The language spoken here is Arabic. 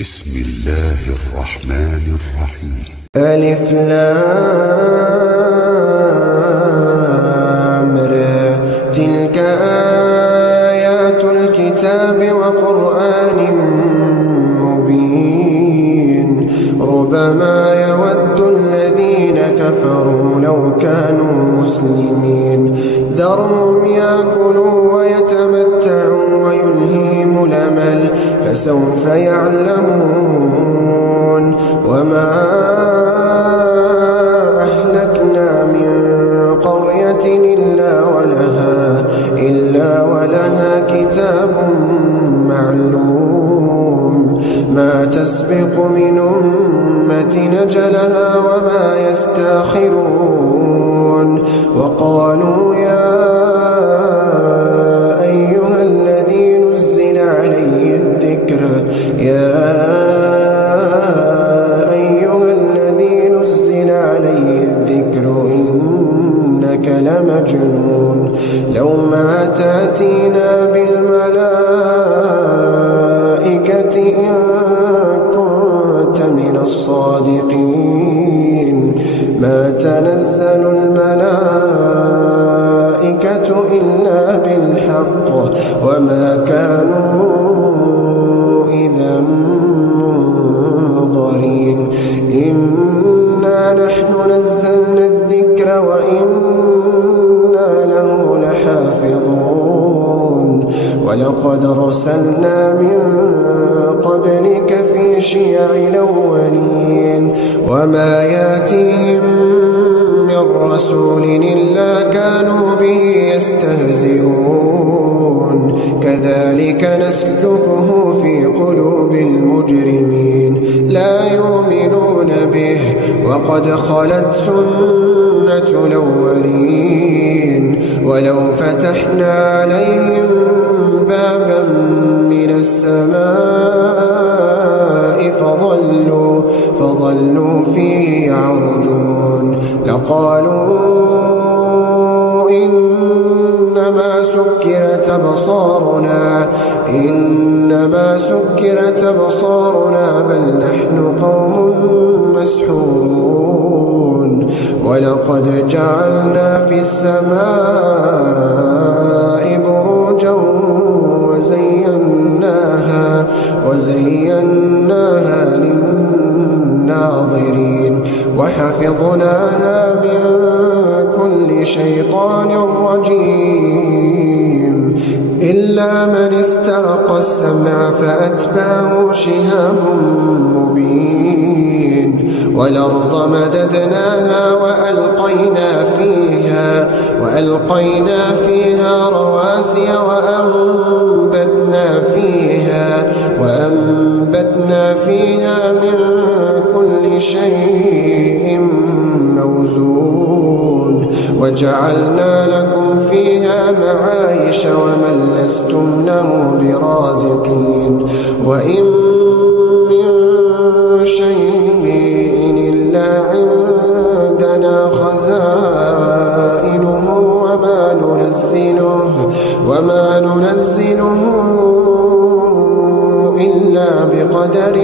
بسم الله الرحمن الرحيم. ألف لام ر. تلك آيات الكتاب وقرآن مبين. ربما يود الذين كفروا لو كانوا مسلمين. ذرهم يأكلوا ويتمتعوا ويلهيهم الأمل فسوف يعلمون. وما أهلكنا من قرية إلا ولها كتاب معلوم. ما تسبق من أمة أجلها وما يستأخرون. وقالوا يا أيها الذي نزل عليه الذكر إنك لمجنون. لو ما تأتينا بالملائكة إن كنت من الصادقين. ما تنزل الملائكة إلا بالحق وما كانوا إذا منظرين. إنا نحن نزلنا الذكر وإنا له لحافظون. ولقد أرسلنا من قبلك في شيع الأولين وما يأتيهم من رسول إلا كانوا به يستهزئون. كذلك نسلكه في قلوب المجرمين لا يؤمنون به وقد خلت سنة الأولين. ولو فتحنا عليهم بابا من السماء فظلوا فيه يعرجون لقالوا إنما سكرت أبصارنا بل نحن قوم مسحورون. ولقد جعلنا في السماء بروجا وزيناها للناظرين وحفظناها من كل شيطان رجيم إلا من استرق السمع فأتبعه شهاب مبين. والأرض مددناها وألقينا فيها رواسي وأنبتنا فيها من كل شيء موزون. وجعلنا لكم فيها معايش ومن لستم له برازقين. وإن من شيء إلا عندنا خزائنه وما ننزله إلا بقدر